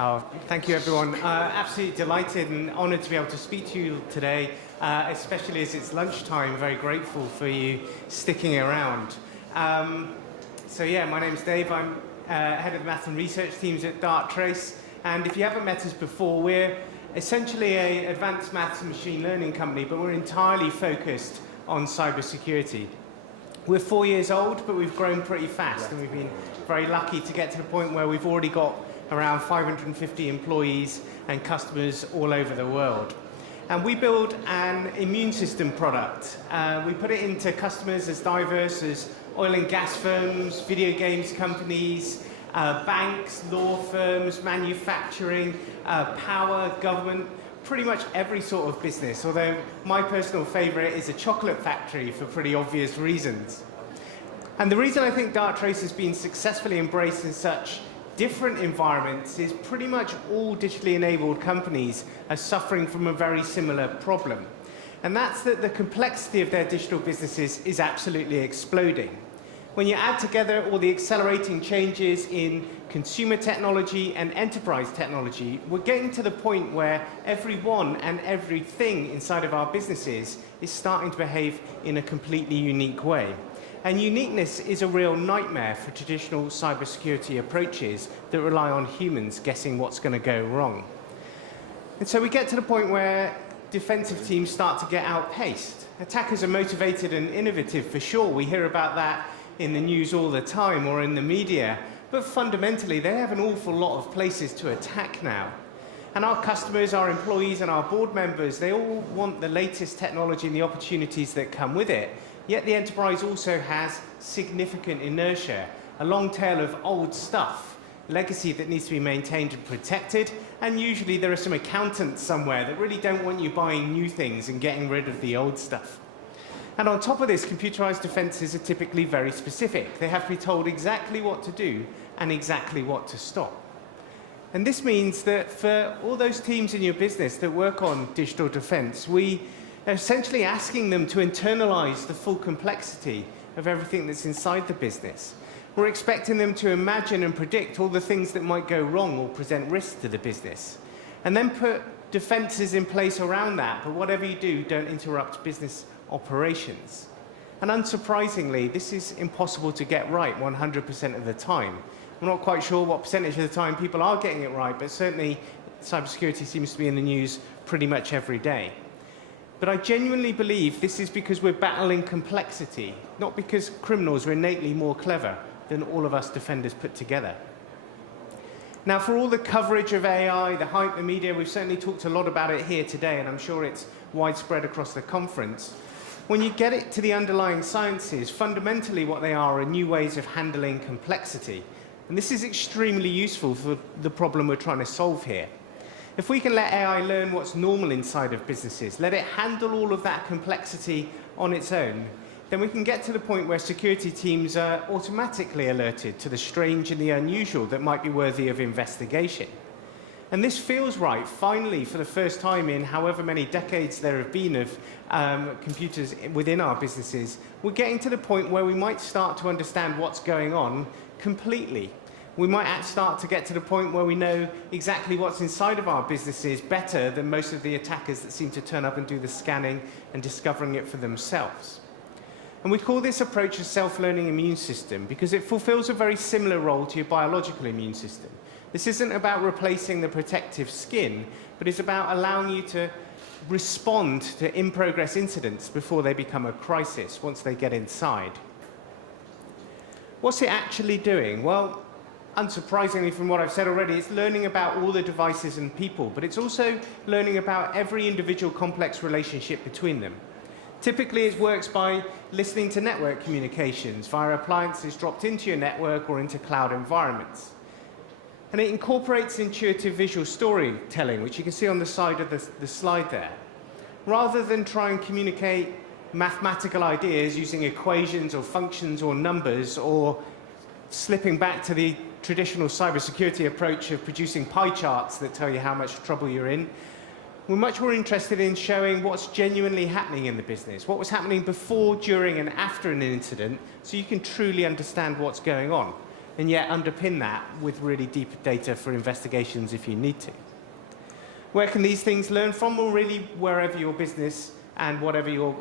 Oh, thank you, everyone. Absolutely delighted and honoured to be able to speak to you today, especially as it's lunchtime. Very grateful for you sticking around. So yeah, my name's Dave. I'm head of the maths and research teams at Darktrace. And if you haven't met us before, we're essentially an advanced maths and machine learning company, but we're entirely focused on cybersecurity. We're 4 years old, but we've grown pretty fast, and we've been very lucky to get to the point where we've already got around 550 employees and customers all over the world. And we build an immune system product. We put it into customers as diverse as oil and gas firms, video games companies, banks, law firms, manufacturing, power, government, pretty much every sort of business, although my personal favorite is a chocolate factory for pretty obvious reasons. And the reason I think Darktrace has been successfully embraced in such different environments is pretty much all digitally enabled companies are suffering from a very similar problem. And that's that the complexity of their digital businesses is absolutely exploding. When you add together all the accelerating changes in consumer technology and enterprise technology, we're getting to the point where everyone and everything inside of our businesses is starting to behave in a completely unique way. And uniqueness is a real nightmare for traditional cybersecurity approaches that rely on humans guessing what's going to go wrong. And so we get to the point where defensive teams start to get outpaced. Attackers are motivated and innovative for sure. We hear about that in the news all the time or in the media. But fundamentally, they have an awful lot of places to attack now. And our customers, our employees, and our board members, they all want the latest technology and the opportunities that come with it. Yet the enterprise also has significant inertia, a long tail of old stuff, legacy that needs to be maintained and protected, and usually there are some accountants somewhere that really don't want you buying new things and getting rid of the old stuff. And on top of this, computerized defenses are typically very specific. They have to be told exactly what to do and exactly what to stop. And this means that for all those teams in your business that work on digital defense, we are essentially asking them to internalize the full complexity of everything that's inside the business. We're expecting them to imagine and predict all the things that might go wrong or present risks to the business, and then put defenses in place around that. But whatever you do, don't interrupt business operations. And unsurprisingly, this is impossible to get right 100% of the time. I'm not quite sure what percentage of the time people are getting it right, but certainly cybersecurity seems to be in the news pretty much every day. But I genuinely believe this is because we're battling complexity, not because criminals are innately more clever than all of us defenders put together. Now, for all the coverage of AI, the hype, the media, we've certainly talked a lot about it here today, and I'm sure it's widespread across the conference. When you get it to the underlying sciences, fundamentally what they are new ways of handling complexity. And this is extremely useful for the problem we're trying to solve here. If we can let AI learn what's normal inside of businesses, let it handle all of that complexity on its own, then we can get to the point where security teams are automatically alerted to the strange and the unusual that might be worthy of investigation. And this feels right, finally, for the first time in however many decades there have been of computers within our businesses, we're getting to the point where we might start to understand what's going on completely. We might start to get to the point where we know exactly what's inside of our businesses better than most of the attackers that seem to turn up and do the scanning and discovering it for themselves. And we call this approach a self-learning immune system because it fulfills a very similar role to your biological immune system. This isn't about replacing the protective skin, but it's about allowing you to respond to in-progress incidents before they become a crisis, once they get inside. What's it actually doing? Well, unsurprisingly from what I've said already, it's learning about all the devices and people, but it's also learning about every individual complex relationship between them. Typically, it works by listening to network communications via appliances dropped into your network or into cloud environments. And it incorporates intuitive visual storytelling, which you can see on the side of the slide there. Rather than try and communicate mathematical ideas using equations or functions or numbers, or slipping back to the traditional cybersecurity approach of producing pie charts that tell you how much trouble you're in, we're much more interested in showing what's genuinely happening in the business, what was happening before, during, and after an incident, so you can truly understand what's going on. and yet underpin that with really deep data for investigations if you need to. Where can these things learn from? Well, really wherever your business and whatever your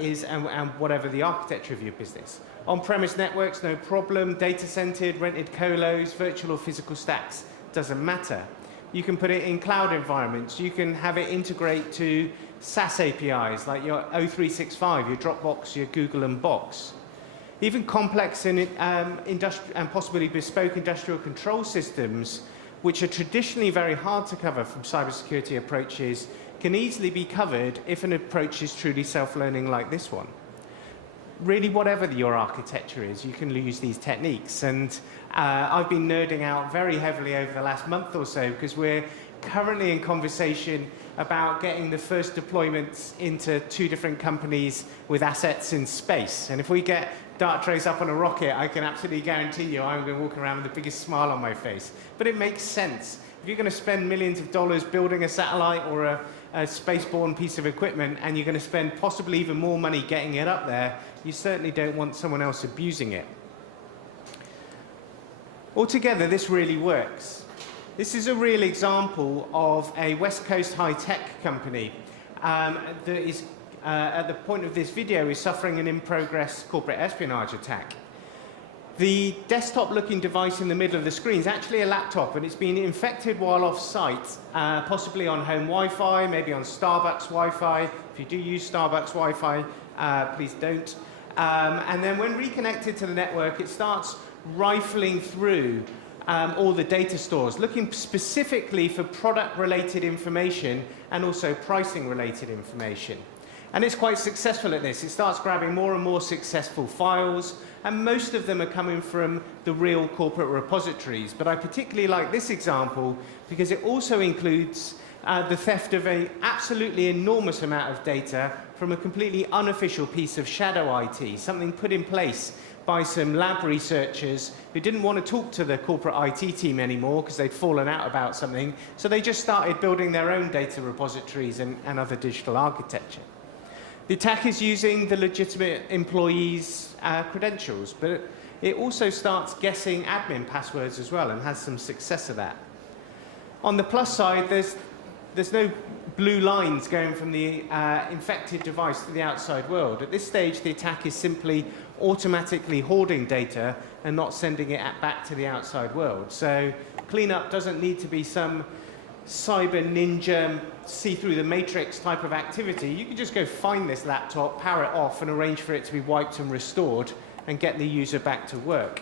is and whatever the architecture of your business. On-premise networks, no problem. Data-centered, rented colos, virtual or physical stacks, doesn't matter. You can put it in cloud environments. You can have it integrate to SaaS APIs like your O365, your Dropbox, your Google and Box. Even complex and possibly bespoke industrial control systems, which are traditionally very hard to cover from cybersecurity approaches, can easily be covered if an approach is truly self-learning like this one. Really, whatever your architecture is, you can use these techniques. And I've been nerding out very heavily over the last month or so because we're currently in conversation about getting the first deployments into 2 different companies with assets in space. And if we get Darktrace up on a rocket, I can absolutely guarantee you I'm going to walk around with the biggest smile on my face. But it makes sense. If you're going to spend millions of dollars building a satellite or a spaceborne piece of equipment, and you're going to spend possibly even more money getting it up there, you certainly don't want someone else abusing it. Altogether, this really works. This is a real example of a West Coast high-tech company that is, at the point of this video, is suffering an in-progress corporate espionage attack. The desktop-looking device in the middle of the screen is actually a laptop, and it's been infected while off-site, possibly on home Wi-Fi, maybe on Starbucks Wi-Fi. If you do use Starbucks Wi-Fi, please don't. And then when reconnected to the network, it starts rifling through all the data stores, looking specifically for product-related information and also pricing-related information. And it's quite successful at this. It starts grabbing more and more successful files, and most of them are coming from the real corporate repositories. But I particularly like this example because it also includes the theft of an absolutely enormous amount of data from a completely unofficial piece of shadow IT, something put in place by some lab researchers who didn't want to talk to the corporate IT team anymore because they'd fallen out about something. So they just started building their own data repositories and other digital architecture. The attack is using the legitimate employees' credentials, but it also starts guessing admin passwords as well and has some success of that. On the plus side, there's no blue lines going from the infected device to the outside world. At this stage, the attack is simply automatically hoarding data and not sending it back to the outside world. So cleanup doesn't need to be some cyber ninja, see through the matrix type of activity. You can just go find this laptop, power it off, and arrange for it to be wiped and restored and get the user back to work.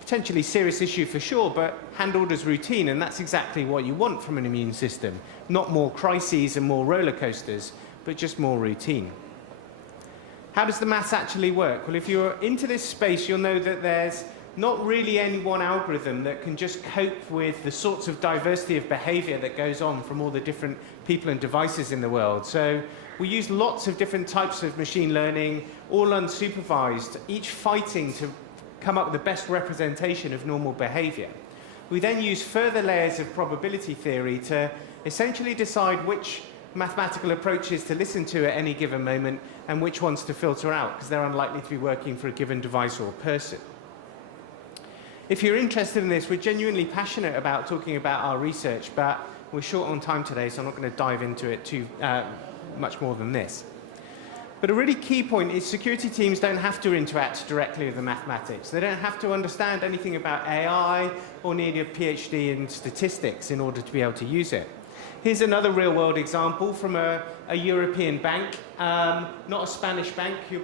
Potentially serious issue for sure, but handled as routine, and that's exactly what you want from an immune system. Not more crises and more roller coasters, but just more routine. How does the maths actually work? Well, if you're into this space, you'll know that there's not really any one algorithm that can just cope with the sorts of diversity of behavior that goes on from all the different people and devices in the world. So we use lots of different types of machine learning, all unsupervised, each fighting to come up with the best representation of normal behavior. We then use further layers of probability theory to essentially decide which mathematical approaches to listen to at any given moment and which ones to filter out, because they're unlikely to be working for a given device or person. If you're interested in this, we're genuinely passionate about talking about our research, but we're short on time today, so I'm not going to dive into it too much more than this. But a really key point is security teams don't have to interact directly with the mathematics. They don't have to understand anything about AI or need a PhD in statistics in order to be able to use it. Here's another real-world example from a European bank, not a Spanish bank, you'll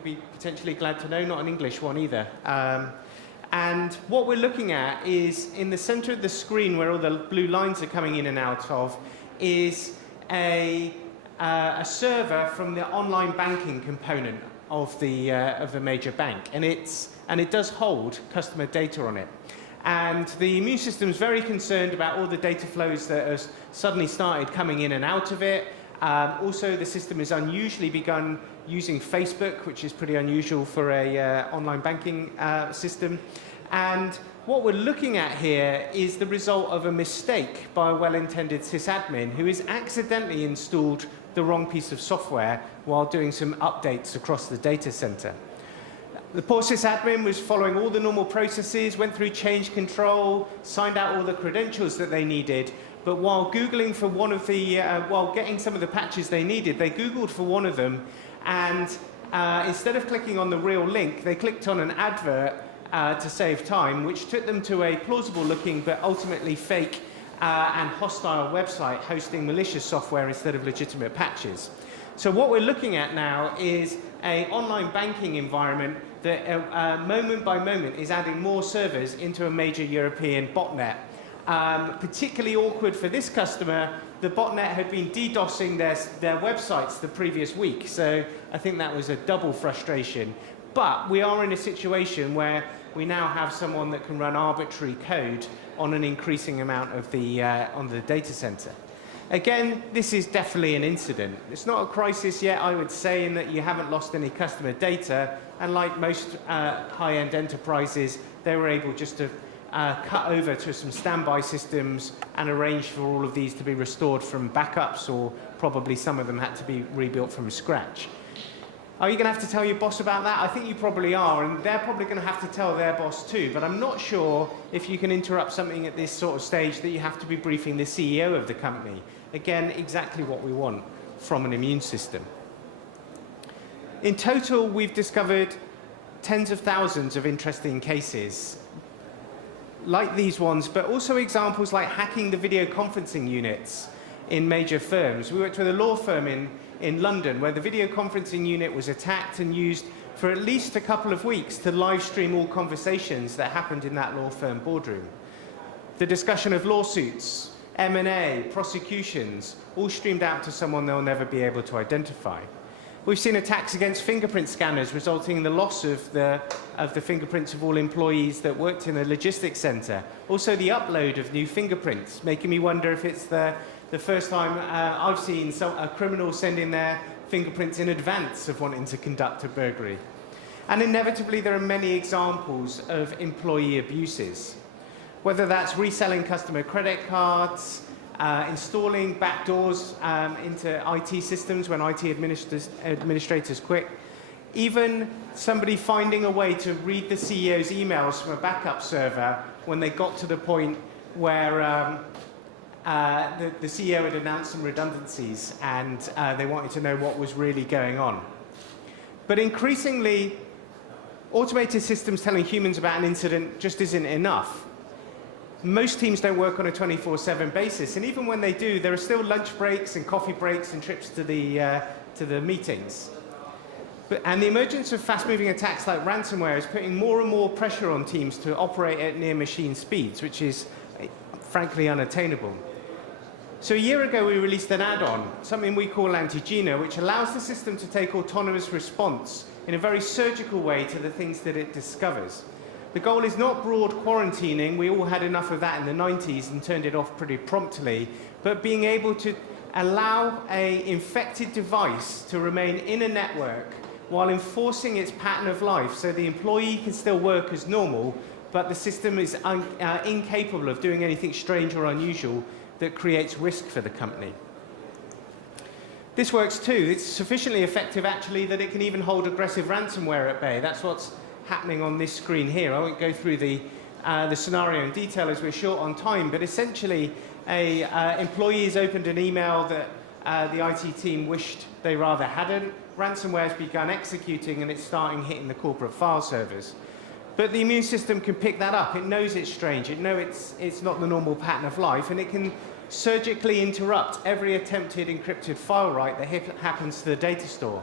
be potentially glad to know, not an English one either. And what we're looking at is, in the center of the screen where all the blue lines are coming in and out of, is a server from the online banking component of the major bank. And it does hold customer data on it. And the immune system is very concerned about all the data flows that have suddenly started coming in and out of it. Also, the system has unusually begun using Facebook, which is pretty unusual for a online banking system. And what we're looking at here is the result of a mistake by a well-intended sysadmin who has accidentally installed the wrong piece of software while doing some updates across the data center. The poor sysadmin was following all the normal processes, went through change control, signed out all the credentials that they needed, but while Googling for one of the, while getting some of the patches they needed, they Googled for one of them, and instead of clicking on the real link, they clicked on an advert to save time, which took them to a plausible looking but ultimately fake and hostile website hosting malicious software instead of legitimate patches. So what we're looking at now is an online banking environment that moment by moment is adding more servers into a major European botnet. Particularly awkward for this customer, the botnet had been DDoSing their websites the previous week, so I think that was a double frustration. But we are in a situation where we now have someone that can run arbitrary code on an increasing amount of the, on the data center. Again, this is definitely an incident. It's not a crisis yet, I would say, in that you haven't lost any customer data, and like most high-end enterprises, they were able just to cut over to some standby systems and arrange for all of these to be restored from backups, or probably some of them had to be rebuilt from scratch. Are you going to have to tell your boss about that? I think you probably are, and they're probably going to have to tell their boss too, but I'm not sure if you can interrupt something at this sort of stage that you have to be briefing the CEO of the company. Again, exactly what we want from an immune system. In total, we've discovered tens of thousands of interesting cases like these ones, but also examples like hacking the video conferencing units in major firms. We worked with a law firm in London where the video conferencing unit was attacked and used for at least a couple of weeks to live stream all conversations that happened in that law firm boardroom. The discussion of lawsuits, M&A, prosecutions, all streamed out to someone they'll never be able to identify. We've seen attacks against fingerprint scanners resulting in the loss of the fingerprints of all employees that worked in a logistics center. Also the upload of new fingerprints, making me wonder if it's the first time I've seen a criminal send in their fingerprints in advance of wanting to conduct a burglary. And inevitably there are many examples of employee abuses, whether that's reselling customer credit cards, installing backdoors into IT systems when IT administrators quit, even somebody finding a way to read the CEO's emails from a backup server when they got to the point where the CEO had announced some redundancies and they wanted to know what was really going on. But increasingly, automated systems telling humans about an incident just isn't enough. Most teams don't work on a 24/7 basis, and even when they do, there are still lunch breaks and coffee breaks and trips to the meetings. And the emergence of fast-moving attacks like ransomware is putting more and more pressure on teams to operate at near machine speeds, which is frankly unattainable. So a year ago, we released an add-on, something we call Anti-Gina, which allows the system to take autonomous response in a very surgical way to the things that it discovers. The goal is not broad quarantining. We all had enough of that in the 90s and turned it off pretty promptly, but being able to allow an infected device to remain in a network while enforcing its pattern of life so the employee can still work as normal, but the system is incapable of doing anything strange or unusual that creates risk for the company. This works too. It's sufficiently effective, actually, that it can even hold aggressive ransomware at bay. That's what's happening on this screen here. I won't go through the scenario in detail as we're short on time, but essentially a employee has opened an email that the IT team wished they rather hadn't. Ransomware has begun executing and it's starting hitting the corporate file servers. But the immune system can pick that up. It knows it's strange. It knows it's not the normal pattern of life, and it can surgically interrupt every attempted encrypted file write that happens to the data store.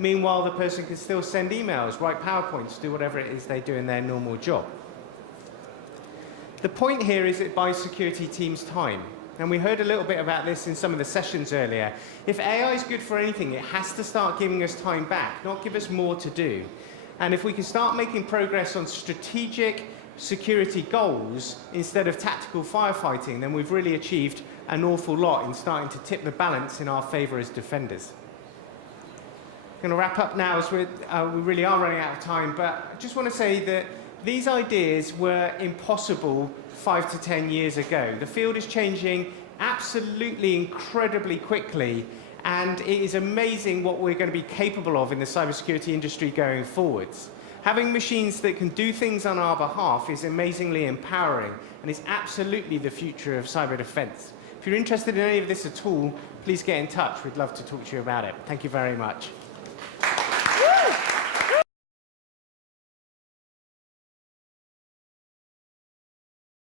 Meanwhile, the person can still send emails, write PowerPoints, do whatever it is they do in their normal job. The point here is it buys security teams time. And we heard a little bit about this in some of the sessions earlier. If AI is good for anything, it has to start giving us time back, not give us more to do. And if we can start making progress on strategic security goals instead of tactical firefighting, then we've really achieved an awful lot in starting to tip the balance in our favor as defenders. I'm going to wrap up now as we really are running out of time, but I just want to say that these ideas were impossible 5 to 10 years ago. The field is changing absolutely incredibly quickly, and it is amazing what we're going to be capable of in the cybersecurity industry going forwards. Having machines that can do things on our behalf is amazingly empowering and is absolutely the future of cyber defense. If you're interested in any of this at all, please get in touch. We'd love to talk to you about it. Thank you very much.